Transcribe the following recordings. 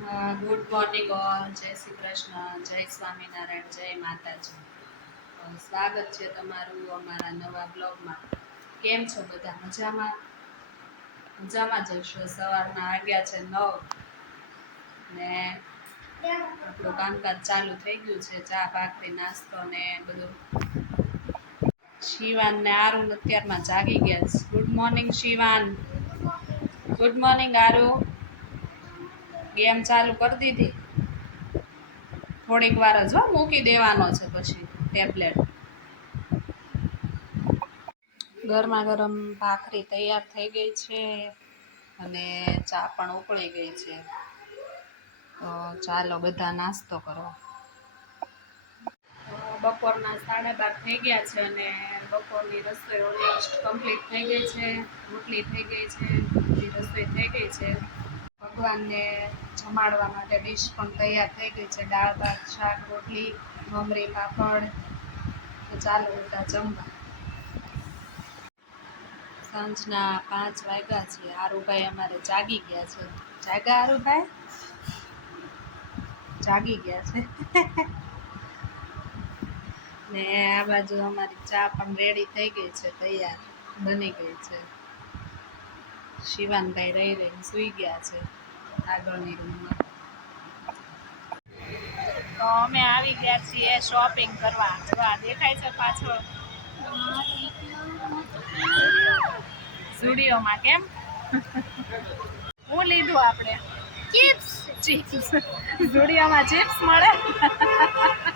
Good morning all. જય શ્રી કૃષ્ણ, જય સ્વામિનારાયણ, જય માતાજી. સ્વાગત છે તમારું અમારા નવા બ્લોગમાં. કેમ છો બધા? મજામાં? મજામાં જ હશો. સવારના વાગ્યા છે 9 ને આપણું કામકાજ ચાલુ થઈ ગયું છે. ચા ભાખરી નાસ્તો ને બધું. શિવાન ને આરુ અત્યારમાં જાગી ગયા છે. Good morning Shivan. Good morning Aaru. Game ચાલુ કરી દીધી. થોડીક વાર જ મૂકી દેવાનો છે, પછી ટેબ્લેટ. ગરમા ગરમ ભાખરી તૈયાર થઈ ગઈ છે અને ચા પણ ઉકળી ગઈ છે. તો ચાલો બધા નાસ્તો કરવા. બપોરના 12:30 થઈ ગયા છે અને બપોરની રસોઈ ઓલમોસ્ટ કમ્પ્લીટ થઈ ગઈ છે. રોટલી થઈ ગઈ છે, બધી રસોઈ થઈ ગઈ છે. ભગવાનને જમાડવા માટે ડીશ પણ તૈયાર થઈ ગઈ છે. દાળ ભાત શાક રોટલી મમરી પાપડ. તો ચાલો બધા જમવા. સાંજના 5 વાગ્યા છે. આરુભાઈ અમારે જાગી ગયા છે. જાગા આરુભાઈ? જાગી ગયા છે. ને આ બાજુ અમારી ચા પણ રેડી થઈ ગઈ છે, તૈયાર બની ગઈ છે. શિવાનભાઈ રહી રહીને સૂઈ ગયા છે આગળની રૂમમાં. તો અમે આવી ગયા છીએ શોપિંગ કરવા. જોવા દેખાય છે પાછળ સ્ટુડિયોમાં. કેમ હું લીધું આપણે? ચિપ્સ. સ્ટુડિયોમાં ચિપ્સ મળે?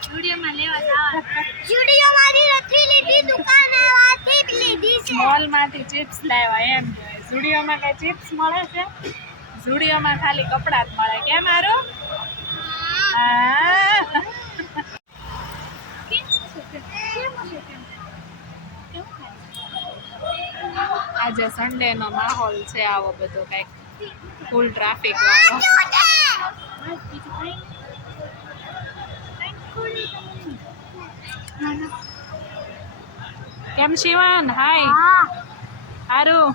સ્ટુડિયોમાં લેવા જવાનું. સ્ટુડિયોમાંથી નથી લીધી, દુકાનમાંથી લીધી છે. મોલમાંથી ચિપ્સ લાવ્યા એમ જોઈએ. સ્ટુડિયોમાં કઈ ચિપ્સ મળે છે? સ્ટુડિયોમાં ખાલી કપડાં જ મળે. કેમ મારું? આજે સન્ડે નો માહોલ છે આવો બધો, કઈક ફૂલ ટ્રાફિક વાળો. કેમ શિવાન? હાય. હારું.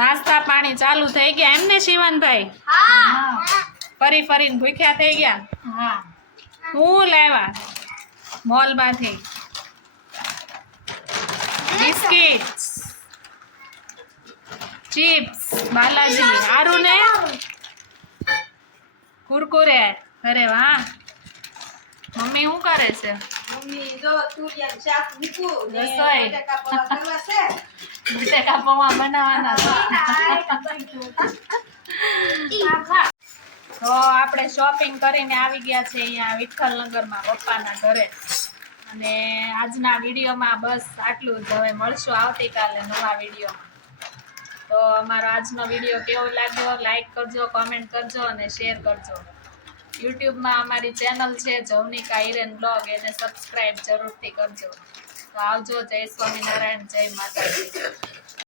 નાસ્તા પાણી ચાલુ થઈ ગયા એમ ને શિવાનભાઈ? ફરી ફરીને ભૂખ્યા થઈ ગયા. હું લાવ્યા મોલમાંથી? Biscuits, chips, Balaji. હારું ને? કુરકુરે. અરે વાહ. મમ્મી શું કરે છે? મમ્મી જો તુરિયાનું શાક મૂકું ને રસોઈ. બટાકા પૌવા કરવા છે. બટેકા પૌવા બનાવવાના છે. તો આપણે શોપિંગ કરીને આવી ગયા છે અહીંયા વિઠ્ઠલનગરમાં પપ્પાના ઘરે. અને આજના વિડીયોમાં બસ આટલું જ. હવે મળશું આવતીકાલે નવા વિડીયોમાં. તો અમારો આજનો વિડીયો કેવો લાગ્યો લાઈક કરજો, કોમેન્ટ કરજો અને શેર કરજો. યુટ્યુબમાં અમારી ચેનલ છે જવનિકા હિરેન બ્લોગ, એને સબસ્ક્રાઈબ જરૂરથી કરજો. તો આવજો. જય સ્વામિનારાયણ, જય માતાજી.